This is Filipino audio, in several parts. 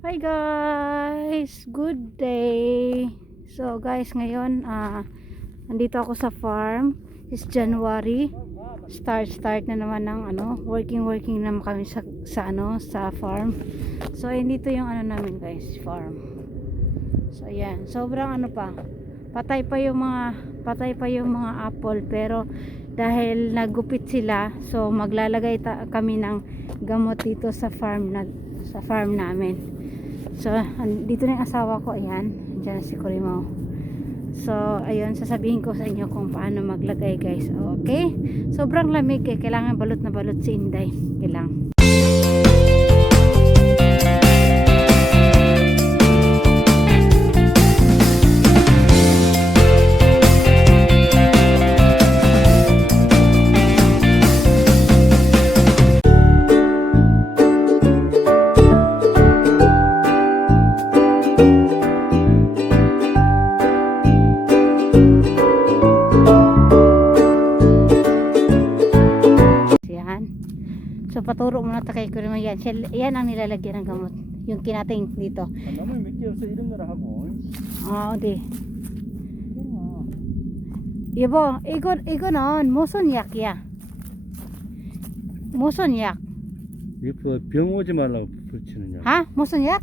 Hi guys, good day. So guys, ngayon nandito ako sa farm. It's January. Start na naman ng working naman kami sa farm. So dito yung namin guys, farm. So ayan, sobrang patay pa yung mga apple, pero dahil nagupit sila, so maglalagay kami ng gamot dito sa farm namin. So, dito na yung asawa ko. Ayan, dyan si Koreano. So, ayun, sasabihin ko sa inyo kung paano maglagay guys. Okay? Sobrang lamig eh. Kailangan balot na balot si Inday. Kailangan. So paturo muna tayo kay Koreano. Yan ang nilalagyan ng gamot. Yung kinating dito. 나물 몇 개 없어 이런 거라 하고. 어디? 여보, 이거는 무슨 약이야? 무슨 약? 이거 병 오지 말라고 붙이는 약. 아? 무슨 약?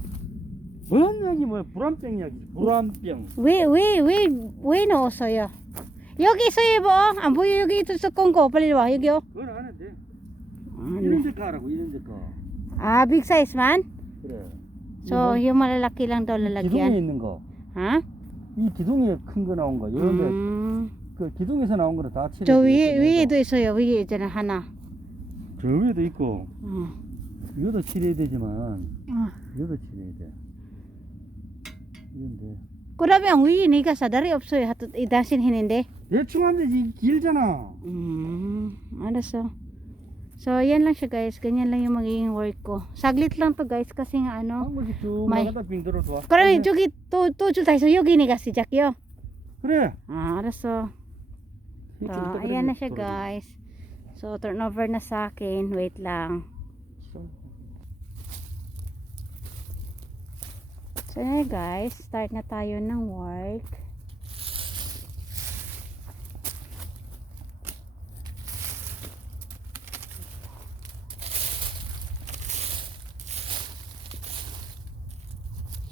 무슨 약이 뭐야? 불안병 약이지. 불안병. 왜 넣었어요? 여기 있어요, 여보. 안 보여? 여기 있어, 꽁고. 빨리 와, 여기요. 그건 안 해도 돼. 이런 데 가라고, 이런 데 가. Ah, big size man? 그래. So, yung malalaki lang daw 기둥에 lalagyan. 있는 거. Ha? 이 기둥에 큰 거 나온 거. 이런 그 기둥에서 나온 거는 다 칠해. 저 위에도 있어요. 위에 있잖아, 하나. 저 위에도 있고. 어. 이것도 칠해야 되지만. 어. 이것도 칠해야 돼. 이런데. 그러면 위에 네가 사다리 없어요. 이다신 했는데. 대충 하면 되지. 길잖아. 알았어. So, yan lang siya guys. Ganyan lang yung magiging work ko. Saglit lang to guys kasi nga 한 번씩 쭉 may- 나가다 빙 들어서 와. 그러면 저기 또 줄 타서 여기 네가 시작이요. 그래. 알았어. So, ayan na siya guys. So, turnover na sa akin. Wait lang. So, ayan guys. Start na tayo ng work.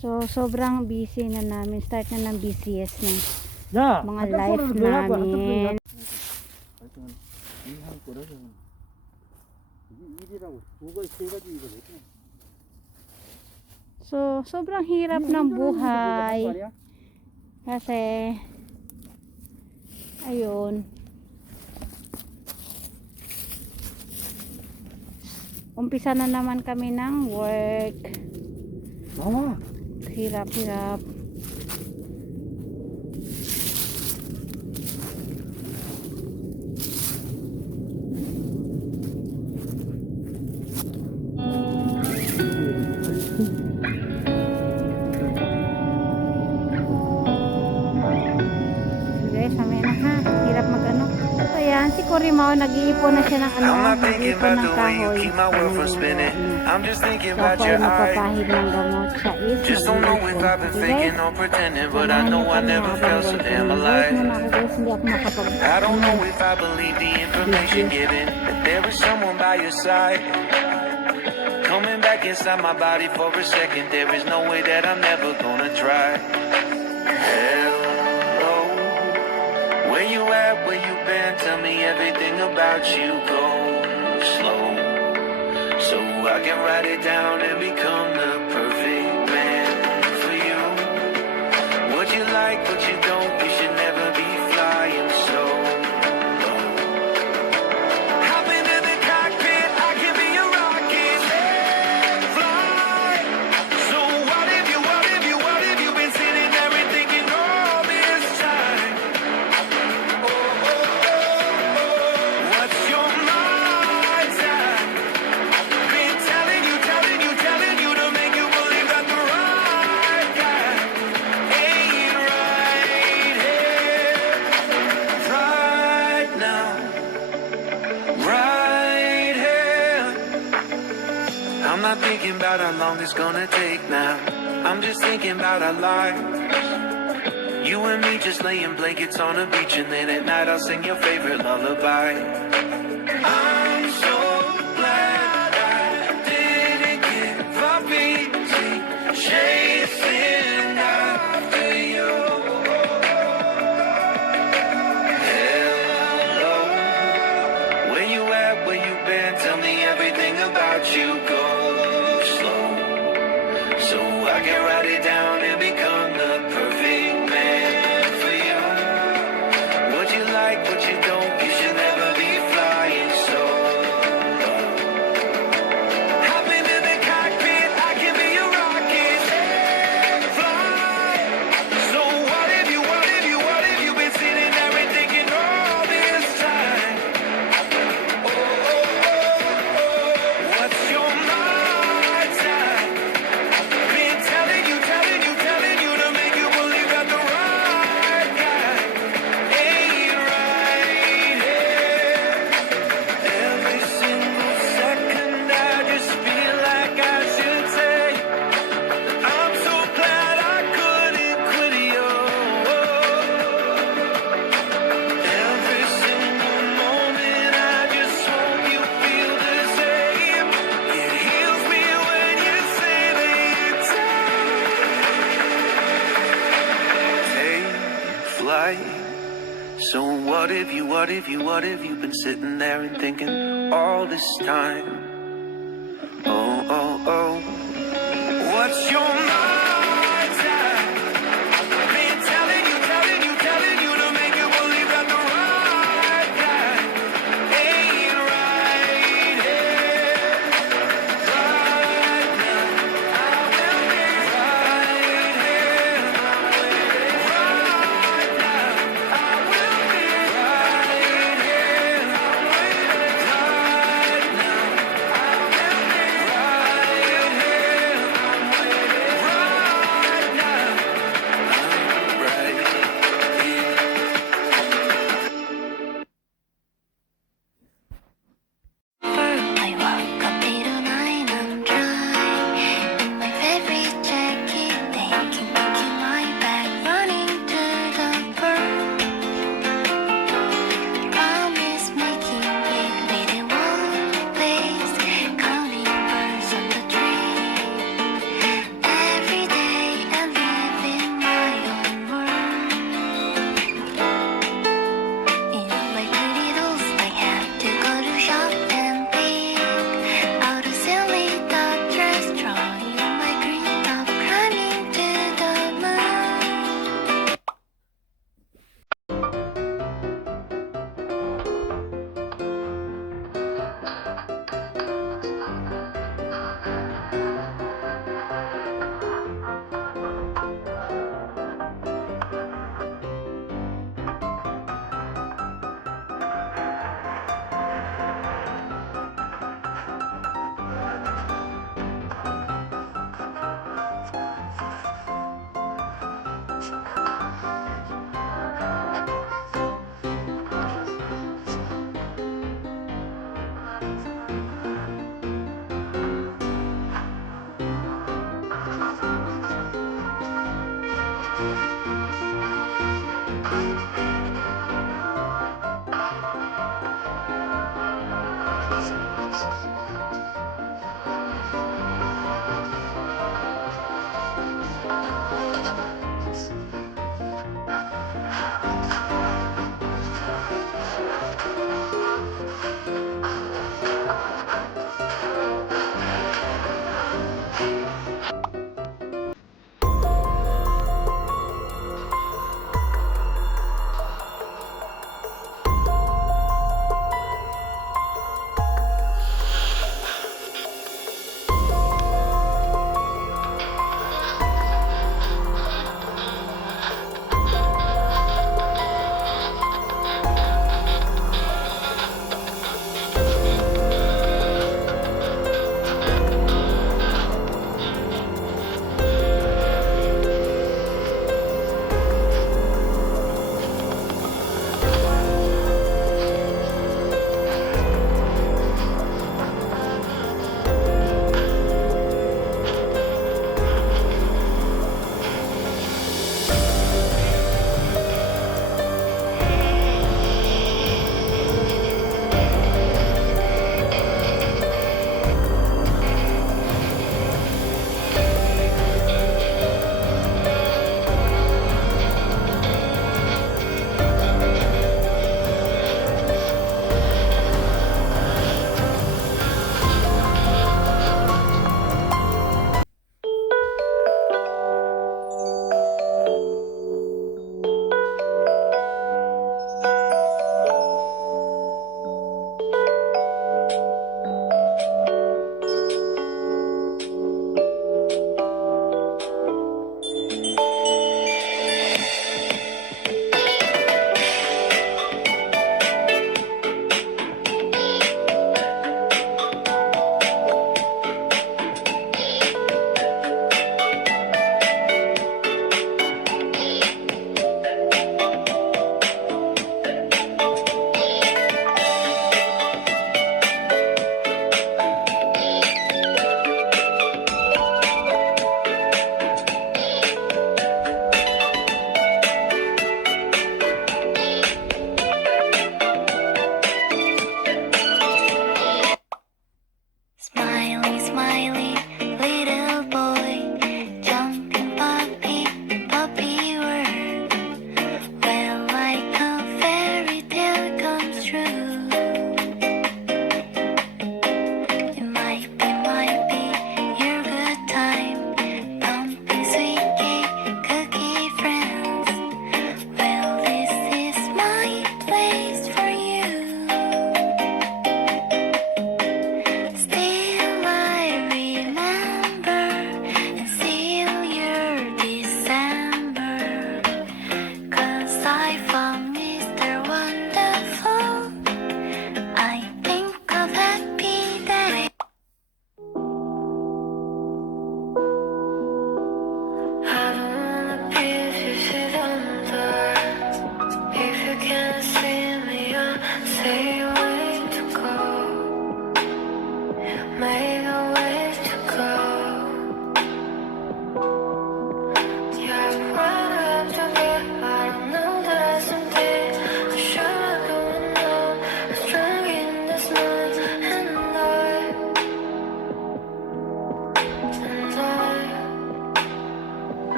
So, sobrang busy na namin. Start na ng busiest na 야, mga life namin. So, sobrang hirap ng buhay. Kasi, ayun. Umpisa na naman kami ng work. 나와. Hirap. Guys, mamaya na ha. Hirap mag-ano. So, ayan, si Koreano, nag-iipon na siya ng nag-iipon ng kahoy. I'm just thinking So, about ako ay your eyes. magpapahid ng gamot. Siya is Just don't know if I've been faking or pretending, but I know I never felt so damn alive. Muna ako guys, hindi ako makapag... I don't know if I believe the information given, that there is someone by your side. Coming back inside my body for a second, there is no way that I'm never gonna try. Hello, where you at, where you been, tell me everything about you, go slow, so I can write it down and become the perfect man for you. What you like, what you don't, you should never be flying so low. Hop into the cockpit, I can be a rocket, fly. So what if you been sitting there and thinking all this time? What's your mind's at? Been telling you to about how long it's gonna take now. I'm just thinking about our lives. You and me just laying blankets on a beach, and then at night I'll sing your favorite lullaby. I'm so glad I didn't give up easy, chasing after you. Hello, where you at, where you been? Tell me everything about you. Go slow, so I can write it down and become the perfect man for you. What you like, what you don't, you should never be flying solo. Hopping in the cockpit, I can be a rocket and fly. So what if you, what if you, what if you've been sitting there and thinking all this time? Oh, oh, oh, oh, what's your mind time? Been telling you, telling you, telling you to make you believe that the right guy ain't right here. Every single second I just feel like I should say, I'm so glad I couldn't quit you. Every single moment I just hope you feel the same. It heals me when you say that it's take flight. So what if you, what if you, what if you've been sitting there and thinking all this time? Oh, oh, oh, what's your mind time? Been telling you, telling you, telling you to make you believe that the right guy ain't right here. Right now, I will be right here. Right now, I will be right here. Right now, I will be right here.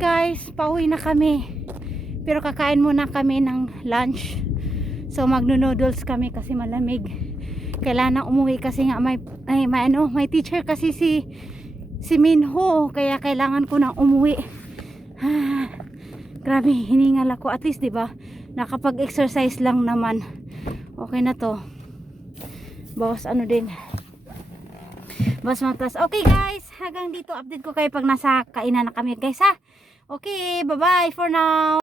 Guys, pauwi na kami. Pero kakain muna kami ng lunch. So magno-noodles kami kasi malamig. Kailangan umuwi kasi nga may teacher kasi si Minho, kaya kailangan ko nang umuwi. Grabe, hiningal ako at least, 'di ba? Nakapag-exercise lang naman. Okay na 'to. Bawas din. Bawas matas. Okay guys, hanggang dito update ko kayo pag nasa kainan na kami guys ha. Okay, bye-bye for now.